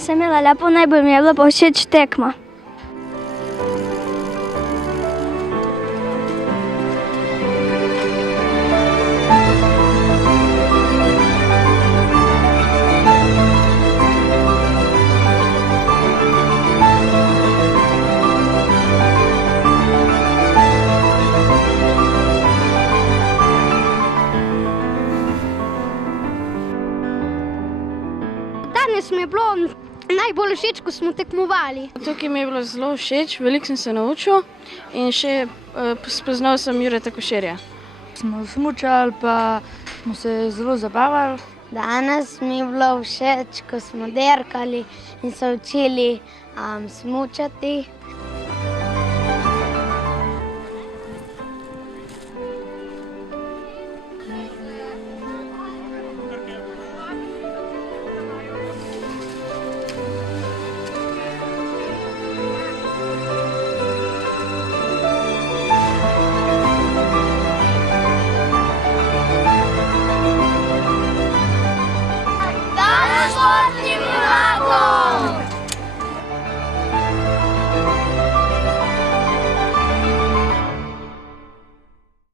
se imela lepo, najbolj mi je bila pa všeč tekma. Danes mi je bilo najbolj všeč, ko smo tekmovali. Tukaj mi je bilo zelo všeč, veliko sem se naučil in še spoznal sem Jureta Koširja. Smo smučali, pa smo se zelo zabavali. Danes mi je bilo všeč, ko smo derkali in se učili smučati.